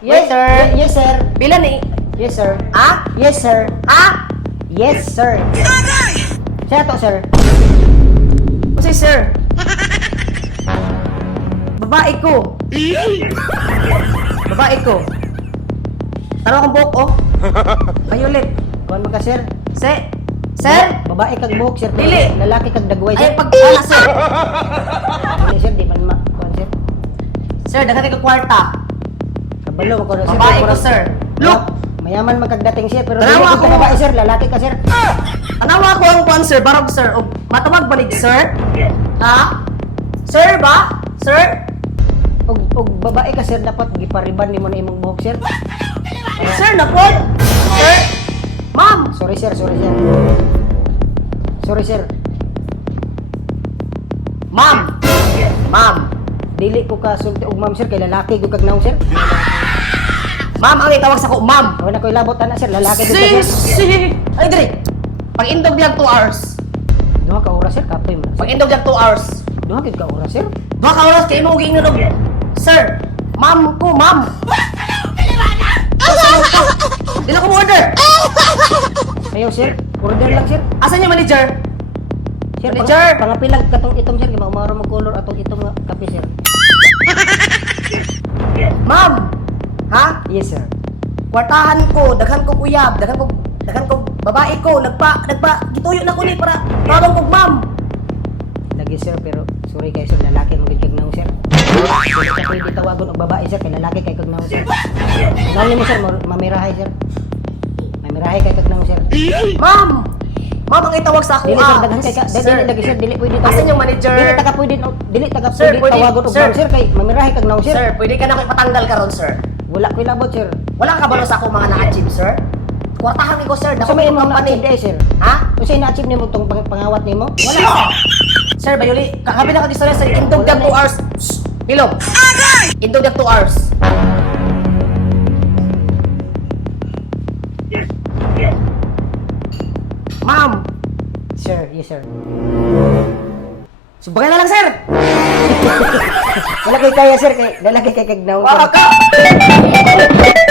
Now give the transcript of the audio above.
Yes, sir. Yes, sir. Pila ni? Yes, sir. Ha? Yes, sir. Ha? Yes, sir. Sir to, sir. Kasi sir. Babae ko. Babae ko. Taro akong buhok, oh. Kayo ulit. Kuhan mo ka, sir. Sir? Babae kag buhok, sir. Dili. Lalaki kag dagway, Ay, sir. pag-ala, sir. Dili, sir. Di man kuhan, sir. Sir, daghan ka kwarta. Kabalo, ko sir. Babae ko, sir. Look! Mayaman magkagdating, sir. Pero Tanawa dili ka ako. babae, sir. Lalaki ka, sir. Tanawa ko ang kwan, sir. Barog, sir. O, matawag ba ni sir? Ha? Sir ba? Sir? Og babae ka, sir. Dapat gipariban nimo na imong buhok, sir. Sir, napod? Sir? Ma'am! Sorry, sir. Sorry, sir. Sorry, sir. Ma'am! Ma'am! Dili ko ka sulti og ma'am, sir. Kay lalaki ko kag naong, sir. Ma'am, ang itawag sa ko, ma'am! Wala ko'y labot, ana, sir. Lalaki ko kag Si! Ay, dali! Pag indog lang 2 hours. Duha ka oras, sir. Kapoy mo. Pag indog lang 2 hours. Duha gid ka oras, sir. Baka oras kayo mo giingnog. Sir! Ma'am ko, ma'am! Dila ko mo order! Ayaw, sir. Order lang, sir. Asan yung manager? Sir, Manager! pangapilang katong itom, sir. Maumaro mo color atong itom nga kape, sir. Ma'am! Ha? Yes, sir. Kwartahan ko, daghan ko kuyab, daghan ko babae ko, gituyo na ko ni para tawag ko ma'am. Lagi, sir, pero sorry kayo, sir. Lalaki mo gid kag naong, sir. Dili ka pwede tawagon og babae, sir. Kay lalaki kay kag naong, sir. Naong mo, sir. Mamirahay, sir. Mamirahay kay kag naong, sir. Ma'am! Ma'am ang itawag sa ako. Dili, sir. Daghan kay ka. Sir. Dili lagi, sir. Dili pwede Asan yung manager? Dili taga Sir, pwede pwede- tawagon og sir. ma'am, sir. Kay mamirahay kag naong, sir. Sir, pwede ka na ko ipatanggal karon, sir. Wala ko'y labot, sir. Wala ka balo sa ako mga na-achieve, sir? Kwartahan ko, sir. So Dako may yung imong na-achieve company. day, sir. Ha? Kung sa'yo na-achieve nimo tong pangawat nimo? Wala ka. Sir, bayuli, kakabi na ka istorya, sir. Indog Wala lang na 2 hours. Shh! Pilog. Indog lang 2 hours. Ma'am! Sir, yes, sir. Subagay na lang, sir! Wala ko'y kaya, sir. Kay lalaki kay kag naong, sir. Wala ka!